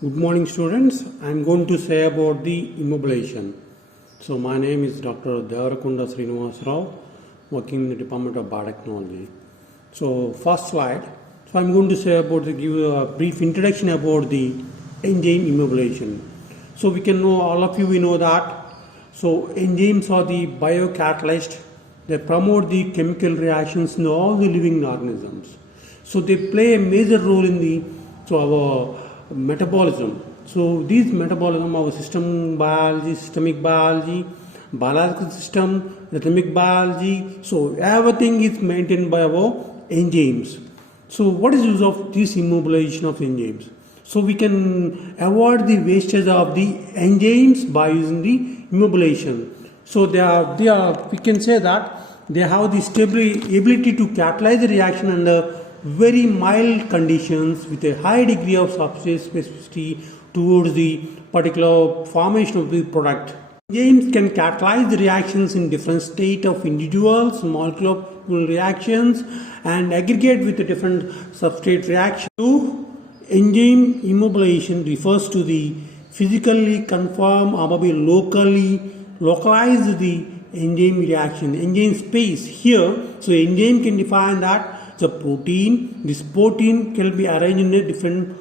Good morning, students. I am going to say about the immobilization. So, my name is Dr. Devarakunda Srinivas Rao, working in the Department of Biotechnology. So, first slide. So, I am going to say about give you a brief introduction about the enzyme immobilization. So, we can know, all of you we know that. So, enzymes are the biocatalysts. They promote the chemical reactions in all the living organisms. So, they play a major role in the our metabolism. So these metabolism, our system biology, systemic biology, biological system, rhythmic biology. So everything is maintained by our enzymes. So what is the use of this immobilization of enzymes? So we can avoid the wastage of the enzymes by using the immobilization. So we can say that they have the ability to catalyze the reaction under very mild conditions with a high degree of substrate specificity towards the particular formation of the product. Enzymes can catalyze the reactions in different state of individuals, molecular reactions, and aggregate with a different substrate reaction. Enzyme immobilization refers to the physically confirm or maybe localize the enzyme reaction, enzyme space here. So enzyme can define that the protein, this protein can be arranged in a different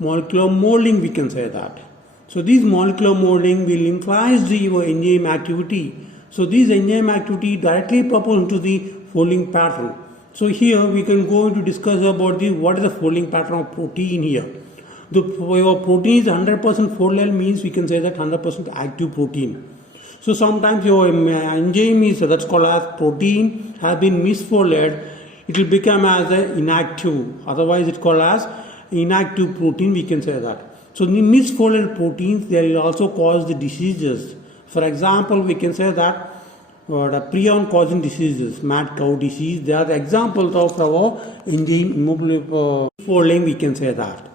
molecular molding, we can say that. So this molecular molding will influence the enzyme activity. So this enzyme activity directly proportional to the folding pattern. So here we can go to discuss about what is the folding pattern of protein here. The protein is 100% folded means we can say that 100% active protein. So sometimes your enzyme is that's called as protein has been misfolded. It will become as an inactive, otherwise it's called as inactive protein, we can say that. So the misfolded proteins, they will also cause the diseases. For example, we can say that the prion causing diseases, mad cow disease, they are the examples of our enzyme folding, we can say that.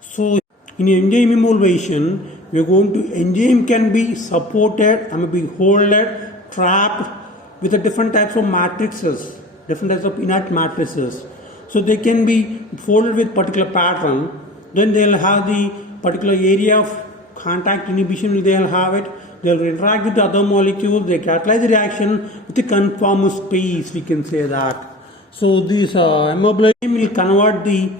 So in enzyme immobilization, we are going to, enzyme can be supported and be holded, trapped with the different types of matrices. Different types of inert matrices. So they can be folded with particular pattern. Then they'll have the particular area of contact inhibition, they'll have it. They'll interact with the other molecules. They catalyze the reaction with the conformal space, we can say that. So this immobilization will convert the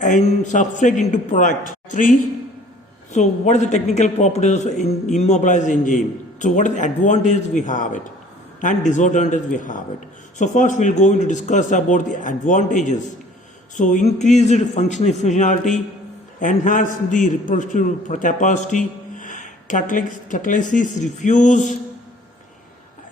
substrate into product. 3. So what is the technical properties of immobilized enzyme? So what is the advantage we have it and disadvantage we have it. So first we will go into discuss about the advantages. So increased functionality, enhance the reproductive capacity, catalysis refuse,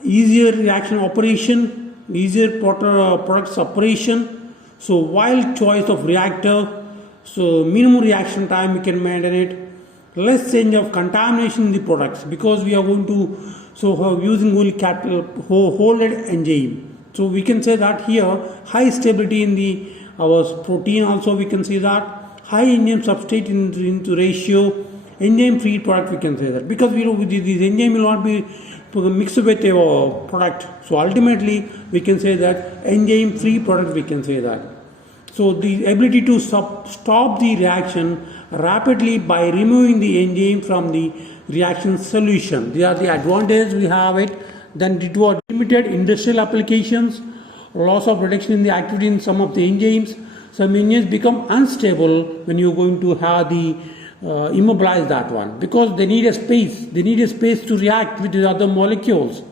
easier reaction operation, easier product separation. So wild choice of reactor, so minimum reaction time we can maintain it, less change of contamination in the products because we are going to using only folded enzyme. So we can say that here high stability in our protein, also we can see that high enzyme substrate into ratio, enzyme free product we can say that because this enzyme will not be mixed with a product. So ultimately we can say that enzyme free product we can say that. So the ability to stop the reaction rapidly by removing the enzyme from the reaction solution. These are the advantages we have it. Then it was limited industrial applications, loss of reduction in the activity in some of the enzymes. Some enzymes become unstable when you're going to have the immobilize that one because they need a space. They need a space to react with the other molecules.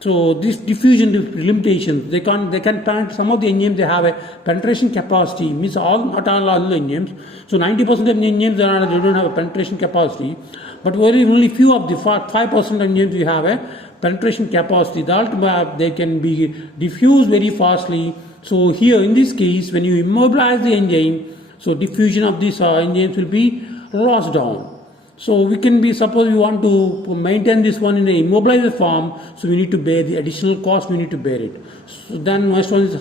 So this diffusion limitations, they can penetrate. Some of the enzymes they have a penetration capacity, means not all enzymes. So 90% of the enzymes they don't have a penetration capacity, but only few of the 5% enzymes we have a penetration capacity. That they can be diffused very fastly. So here in this case, when you immobilize the enzyme, so diffusion of these enzymes will be lost down. So we can be, suppose we want to maintain this one in an immobilized form, so we need to bear the additional cost, we need to bear it. So then next one is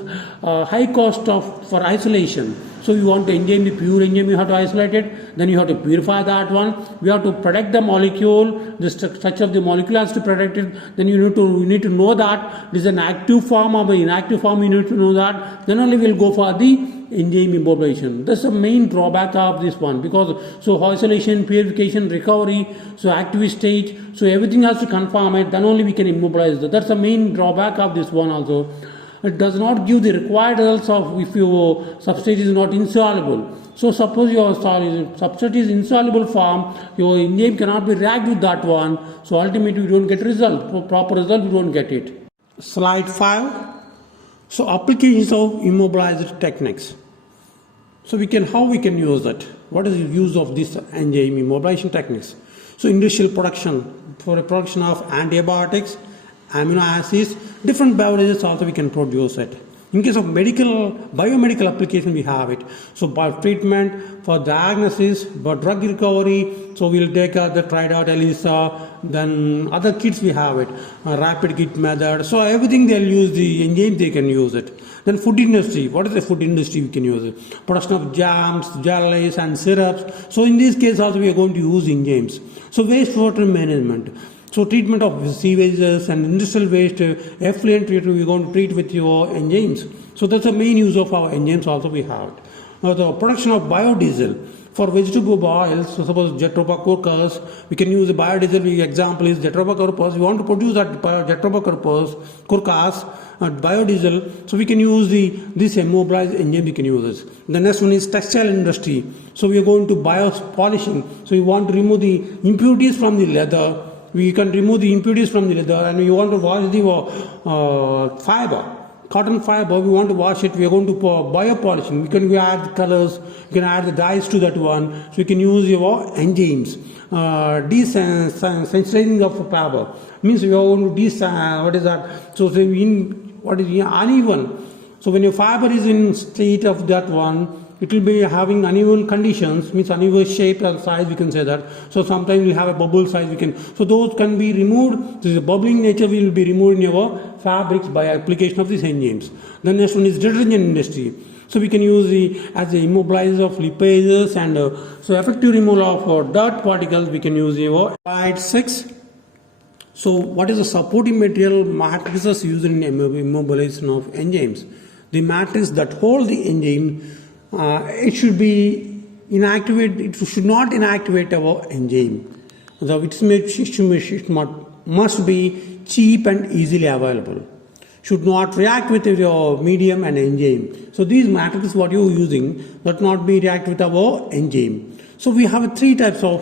high cost for isolation. So you want the enzyme, the pure enzyme, you have to isolate it, then you have to purify that one, we have to protect the molecule, the structure of the molecule has to protect it, then you need to know that this is an active form or an inactive form, you need to know that, then only we will go for the enzyme immobilization. That's the main drawback of this one, because so isolation, purification, recovery, so active state, so everything has to conform it, then only we can immobilize that. That's the main drawback of this one also. It does not give the required results of if your substrate is not insoluble. So suppose your substrate is insoluble form, your enzyme cannot be react with that one, so ultimately you don't get result, proper result you don't get it. Slide 5. So applications of immobilized techniques. So how we can use that? What is the use of this enzyme immobilization techniques? So industrial production, for the production of antibiotics, amino acids, different beverages also we can produce it. In case of biomedical application, we have it. So by treatment, for diagnosis, for drug recovery, so we'll take the Tridot, ELISA, then other kits we have it, rapid kit method. So everything they'll use the enzyme, they can use it. Then food industry, what is the food industry we can use it? Production of jams, jellies and syrups. So in this case also we are going to use enzymes. So wastewater management. So treatment of sewages and industrial waste, effluent treatment, we're going to treat with your enzymes. So that's the main use of our enzymes also we have. Now the production of biodiesel. For vegetable oils, so suppose Jatropha coccus, we can use the biodiesel. The example is Jatropha coccus. We want to produce that Jatropha coccus biodiesel. So we can use this immobilized enzyme. We can use this. The next one is textile industry. So we are going to polishing. So we want to remove the impurities from the leather. We can remove the impurities from the leather, and we want to wash the fiber. Cotton fiber, we want to wash it, we are going to biopolishing. We can add the colors, we can add the dyes to that one. So we can use your enzymes. Desensitizing of fiber means we are going to what is that? So what is uneven? So when your fiber is in state of that one, it will be having uneven conditions, means uneven shape and size, we can say that. So sometimes we have a bubble size, so those can be removed. The bubbling nature will be removed in your fabrics by application of these enzymes. The next one is detergent industry. So we can use as the immobilizer of lipases, and so effective removal of dirt particles, we can use your slide 6. So what is the supporting material matrices used in immobilization of enzymes? The matrix that hold the enzyme, it should be inactivate. It should not inactivate our enzyme. So it must be cheap and easily available. Should not react with your medium and enzyme. So these matrices what you are using that not be react with our enzyme. So we have three types of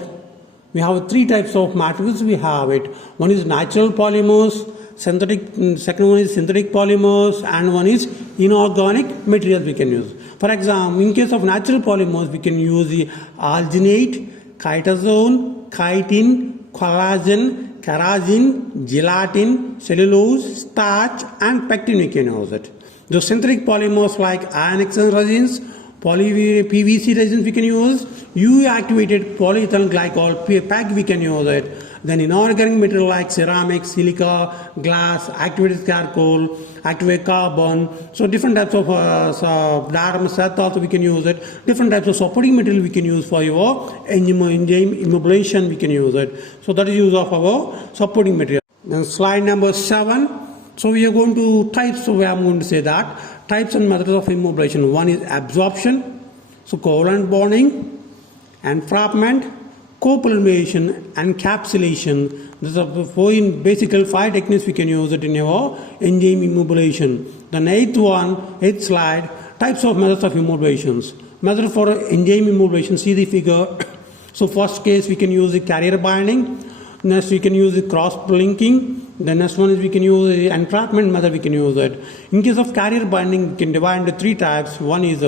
matrices. We have it. One is natural polymers. Second one is synthetic polymers, and one is inorganic materials we can use. For example, in case of natural polymers, we can use the alginate, chitosan, chitin, collagen, carrageen, gelatin, cellulose, starch, and pectin we can use it. The synthetic polymers like iron exchange resins, PVC resins we can use, UV activated polyethylene glycol, PEG we can use it. Then inorganic material like ceramic, silica, glass, activated charcoal, activated carbon. So different types of diatomaceous earth also we can use it. Different types of supporting material we can use for your enzyme immobilization we can use it. So that is use of our supporting material. Then slide number 7. So we are going to types. So I am going to say that types and methods of immobilization. One is absorption, so covalent bonding, entrapment, copolymerization, encapsulation. These are the basically 5 techniques we can use it in our enzyme immobilization. Then eighth slide, types of methods of immobilizations. Method for enzyme immobilization, see the figure. So first case we can use the carrier binding. Next we can use the cross linking. The next one is we can use the entrapment method, we can use it. In case of carrier binding, we can divide into 3 types. One is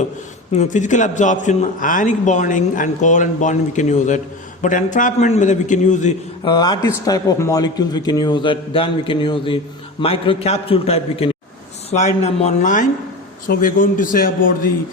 physical absorption, ionic bonding, and covalent bonding we can use it. But entrapment method, we can use the lattice type of molecules, we can use it. Then we can use the microcapsule type we can use. Slide number 9. So we are going to say about the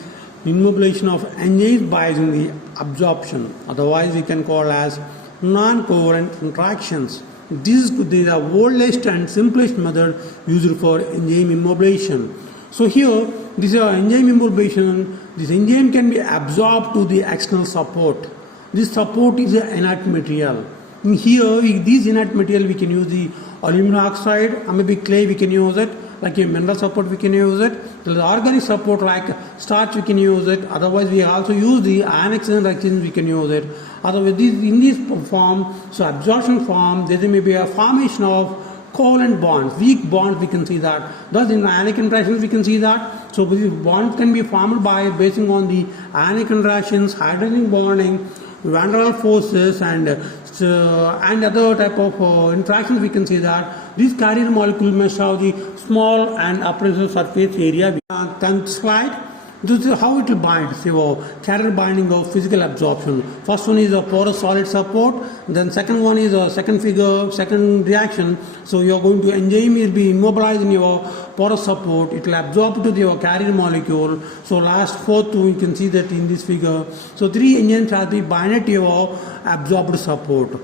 immobilization of enzymes by using the absorption. Otherwise we can call as non-covalent interactions. These are the oldest and simplest method used for enzyme immobilization. So here, this is enzyme immobilization. This enzyme can be absorbed to the external support. This support is an inert material. In here, this inert material we can use the aluminum oxide, or maybe clay we can use it. like a mineral support we can use it. There is organic support like starch we can use it. Otherwise we also use the ionic reactions we can use it. Otherwise in this form, so absorption form, there may be a formation of covalent bonds, weak bonds we can see that. Thus in ionic interactions we can see that. So these bonds can be formed by basing on the ionic interactions, hydrogen bonding, van der Waals forces and other type of interactions we can see that these carrier molecules must have the small and appreciable surface area. 10th slide. This is how it will bind. So carrier binding of physical absorption. First one is a porous solid support. Then second one is a second reaction. So you are going to enzyme will be immobilized in your porous support. It will absorb to your carrier molecule. So last fourth two you can see that in this figure. So three enzymes are the binded to your absorbed support.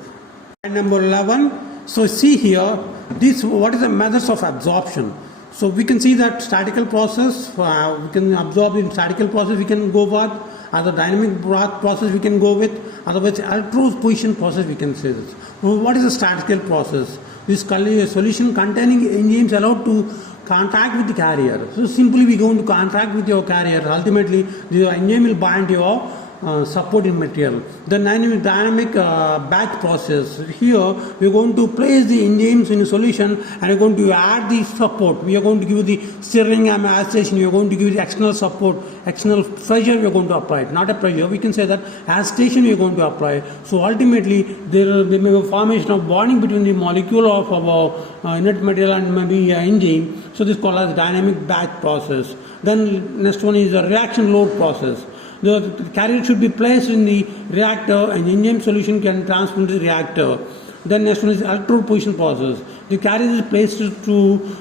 And number 11. So see here, this what is the methods of absorption. So we can see that statical process, we can absorb in statical process we can go with, other dynamic process we can go with, otherwise electroposition process we can say this. What is a statical process? This solution containing enzymes allowed to contact with the carrier. So simply we go into contact with your carrier, ultimately the enzyme will bind your supporting material. The dynamic batch process. Here we are going to place the enzymes in a solution and we are going to add the support. We are going to give the stirring and agitation. We are going to give the external support, external pressure we are going to apply. Not a pressure, we can say that agitation we are going to apply. So ultimately there may be a formation of bonding between the molecule of our inert material and maybe enzyme. So this is called as dynamic batch process. Then next one is the reaction load process. The carrier should be placed in the reactor and enzyme solution can transfer into the reactor. Then next one is electroposition process. The carrier is placed to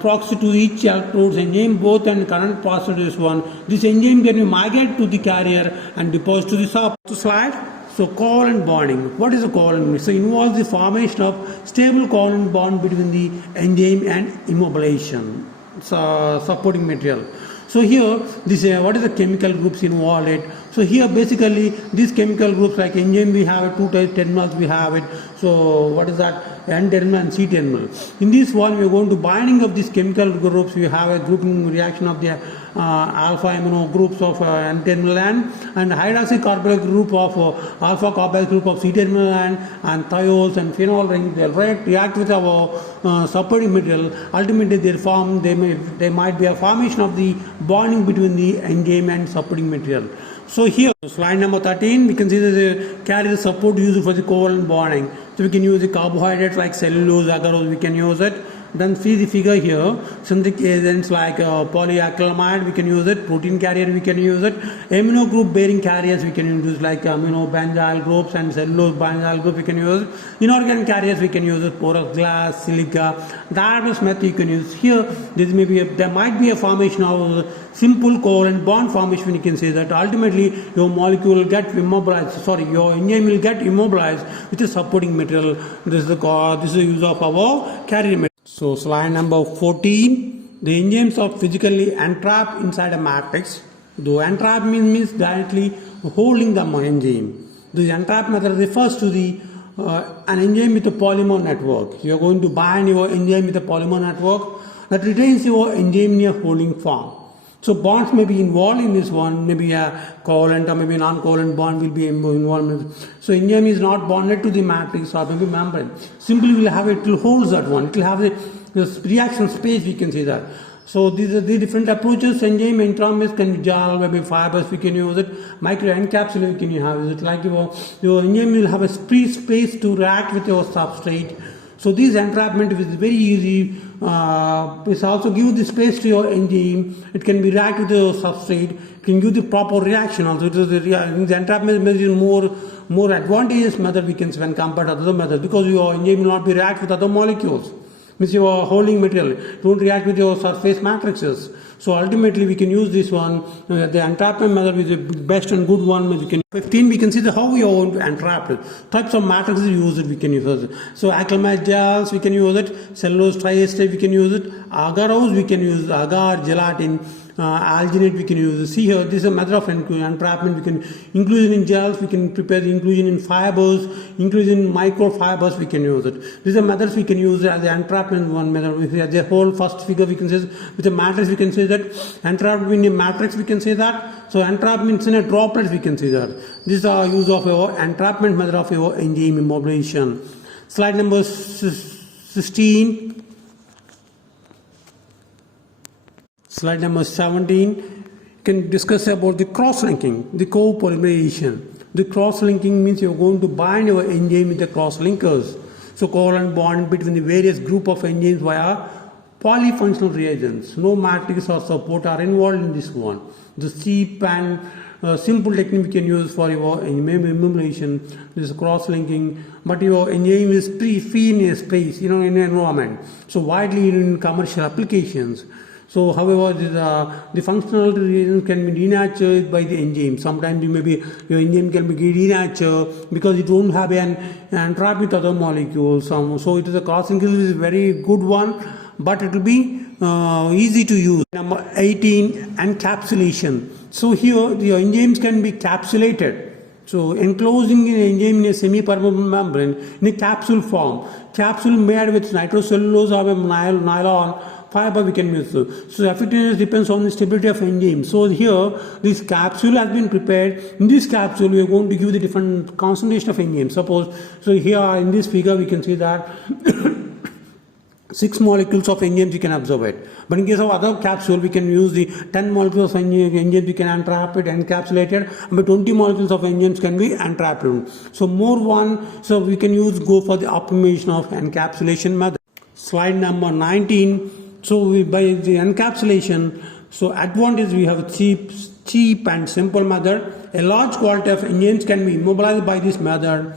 proxy to each electrodes enzyme both and current passes to this one. This enzyme can be migrated to the carrier and deposited to the top. Slide. So covalent bonding. What is a covalent? So involves the formation of stable covalent bond between the enzyme and immobilization, supporting material. So here, this what is the chemical groups involved in? So here basically these chemical groups like enzyme we have two types terminals we have it. So what is that? N terminal and C terminal. In this one we are going to binding of these chemical groups. We have a grouping reaction of the alpha amino groups of N terminal and hydroxy carboxyl group of alpha carboxyl group of C terminal and thiols and phenol ring. They react with our supporting material. Ultimately they might be a formation of the bonding between the enzyme and supporting material. So here, slide number 13, we can see the carrier support used for the covalent bonding. So we can use the carbohydrates like cellulose, agarose, we can use it. Then see the figure here, synthetic agents like polyacrylamide, we can use it, protein carrier, we can use it, amino group bearing carriers, we can use like amino benzyl groups and cellulose benzyl group, we can use it. Inorganic carriers, we can use it, porous glass, silica, diatomaceous method you can use. Here, there might be a formation of simple covalent bond formation, you can say that ultimately your molecule will get immobilized, your enzyme will get immobilized with a supporting material. This is the use of our carrier material. So slide number 14, the enzymes are physically entrapped inside a matrix. The entrap means directly holding the enzyme. The entrap method refers to an enzyme with a polymer network. You are going to bind your enzyme with a polymer network that retains your enzyme in a holding form. So bonds may be involved in this one, maybe a covalent or maybe non-covalent bond will be involved. So enzyme is not bonded to the matrix or maybe membrane. Simply will have it will hold that one. It will have the reaction space, we can say that. So these are the different approaches. Enzyme entrappment can be gel, maybe fibers, we can use it. Micro encapsulate, we can use it. Like your enzyme will have a free space to react with your substrate. So this entrapment is very easy. It also gives the space to your enzyme. It can be react with your substrate. It can give the proper reaction also. The entrapment is more advantageous method we can say when compared to other methods because your enzyme will not be react with other molecules. Means your holding material. It won't react with your surface matrices. So ultimately we can use this one. The entrapment method is the best and good one. 15 we can see how we are going to entrap it. Types of matrices use it, we can use it. So acrylamide gels we can use it. Cellulose triester we can use it. Agarose we can use agar, gelatin. alginate we can use. See here, this is a method of entrapment. We can inclusion in gels, we can prepare the inclusion in fibers, inclusion in microfibers, we can use it. These are methods we can use as the entrapment one method. If we have the whole first figure, we can say with a matrix we can say that entrapment in a matrix we can say that. So entrapment in a droplet we can say that. This is our use of our entrapment method of our enzyme immobilization. Slide number 16. Slide number 17 can discuss about the cross-linking, the co-polymerization. The cross-linking means you're going to bind your enzyme with the cross-linkers. So covalent bond between the various group of enzymes via polyfunctional reagents. No matrix or support are involved in this one. The cheap and simple technique we can use for your enzyme immobilization is cross-linking, but your enzyme is free in a space, in an environment. So widely in commercial applications. So, however, the functional reagents can be denatured by the enzyme. Sometimes your enzyme can be denatured because it won't have an entrapment with other molecules. So, it is a cross-linking is a very good one, but it will be easy to use. Number 18, encapsulation. So, here the enzymes can be capsulated. So, enclosing an enzyme in a semi-permeable membrane in a capsule form. Capsule made with nitrocellulose or nylon fiber we can use. So effectiveness depends on the stability of enzyme. So here this capsule has been prepared. In this capsule we are going to give the different concentration of enzyme. Suppose, so here in this figure we can see that 6 molecules of enzymes we can observe it. But in case of other capsule we can use the 10 molecules of enzymes we can entrap it, encapsulate it, but 20 molecules of enzymes can be entrapped. So more one, so we can go for the optimization of encapsulation method. Slide number 19. So by the encapsulation, so advantage we have cheap and simple method. A large quantity of enzymes can be immobilized by this method.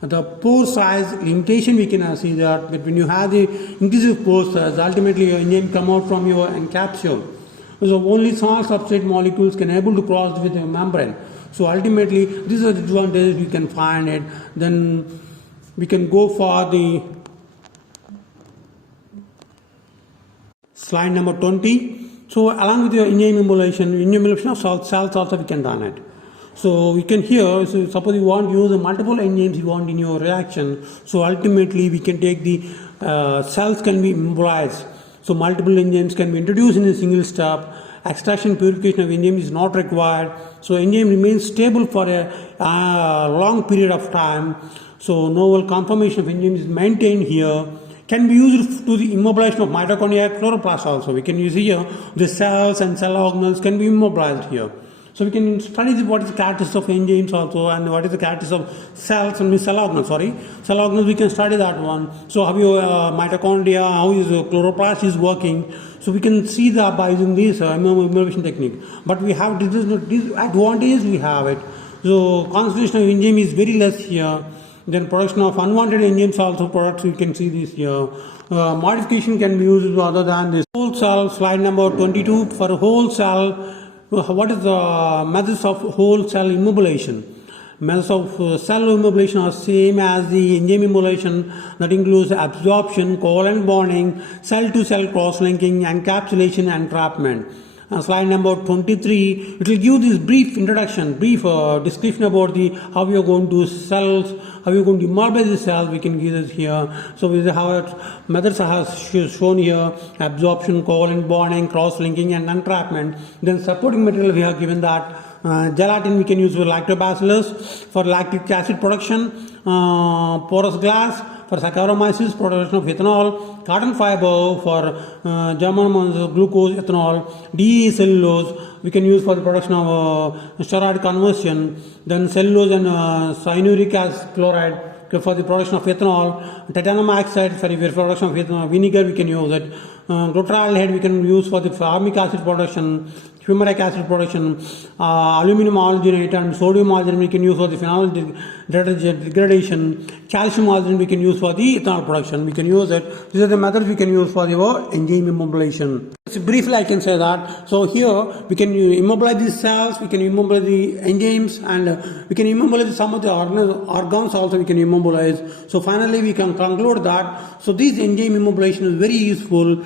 The pore size limitation we can see that when you have the increase pore size, ultimately your enzyme come out from your encapsule. So only small substrate molecules can able to cross with the membrane. So ultimately these are the advantages we can find it. Then we can go for the slide number 20. So along with your enzyme immobilization of cells also we can run it. So we can here, so suppose you want to use multiple enzymes you want in your reaction. So ultimately we can take the cells can be immobilized. So multiple enzymes can be introduced in a single step. Extraction purification of enzyme is not required. So enzyme remains stable for a long period of time. So novel conformation of enzyme is maintained here. Can be used to the immobilization of mitochondria, chloroplast also. We can use here the cells and cell organelles can be immobilized here. So we can study what is the characteristics of enzymes also and what is the characteristics of cells and cell organelles. Cell organelles we can study that one. So how your mitochondria, how is chloroplast is working. So we can see that by using this immobilization technique. But we have disadvantages we have it. So concentration of enzyme is very less here. Then production of unwanted enzymes also products, you can see this here. Modification can be used other than this. Whole cell, slide number 22. For whole cell, what is the methods of whole cell immobilization? Methods of cell immobilization are same as the enzyme immobilization, that includes absorption, covalent bonding, cell-to-cell cross-linking, encapsulation, and entrapment. Slide number 23, it will give this brief introduction, brief description about how we are going to cells, how we are going to immobilize the cells. We can give this here. So we have methods are shown here: absorption, covalent bonding, cross-linking, and entrapment. Then supporting material we have given that. Gelatin we can use for lactobacillus for lactic acid production, porous glass for Saccharomyces, production of ethanol, cotton fiber for German glucose, ethanol, DE cellulose we can use for the production of steroid conversion, then cellulose and cyanuric acid chloride for the production of ethanol, titanium oxide for the production of ethanol, vinegar we can use it, glutaraldehyde we can use for the formic acid production, fumaric acid production, aluminum alginate and sodium alginate we can use for the phenol degradation, calcium alginate we can use for the ethanol production. We can use it. These are the methods we can use for your enzyme immobilization. it's briefly I can say that. So here we can immobilize these cells, we can immobilize the enzymes, and we can immobilize some of the organs also we can immobilize. So finally we can conclude that so this enzyme immobilization is very useful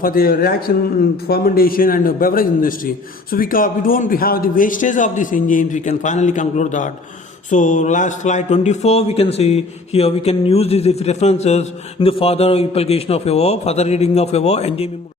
for the reaction, fermentation and beverage industry. So we don't have the wastage of these enzymes, we can finally conclude that. So last slide 24 we can see here we can use these references in the further application of further reading of enzyme immobilization.